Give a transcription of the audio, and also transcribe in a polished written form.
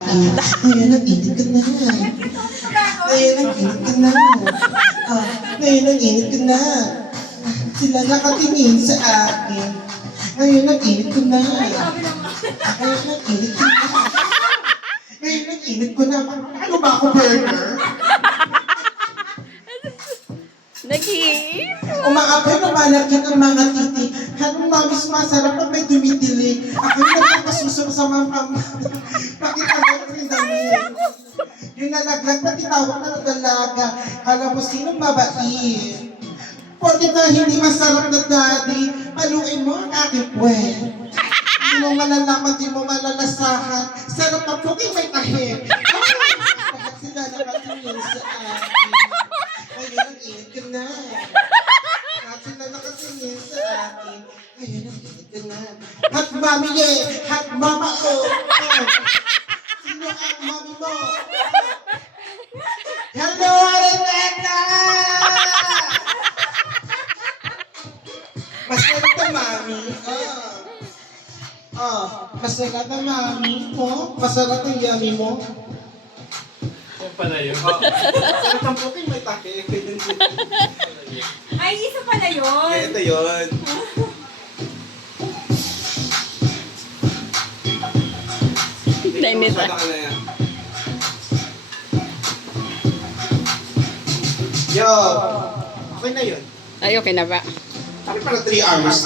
Ngayon, nag-init ka na. Ngayon, nag-init ka na. Ngayon, nag-init ka na. Sila nakatingin sa akin. Ngayon, nag-init ko na. Ngayon, nag-init ko na. Ngayon, nag-init ko na. Ano ba ako, burger? Umaabay na malaki ng mga titi. Anong mamis masarap pag may tumitili. Ako yung nagpapasuso sa mga pakitawag rin dami. Yung nalaglag na tinawag na dalaga. Alam mo sinong mabait. Porque na hindi masarap na daddy, paluin mo ang aking puwet. Hindi mo malalaman, di mo malalasahan. Sarap ang puking may tahi. Bakit sila nakatingin sa akin? Ngayon, ang init ka na. Bakit sila nakatingin sa akin? Ngayon, ang init ka na. Hot mami ye! Hot mama ko! Sino ang mami mo? Hello, Areneta! Masarap na mami. Masarap na mami mo. Masarap ang yummy mo. Yan pala yun. Masarap ang puking may take. Ay, isa pala yun. Ito yun. Nainit Masarap ka na yan. Yo! Okay na yun. Ay, okay na ba? Sabi pala 3 hours.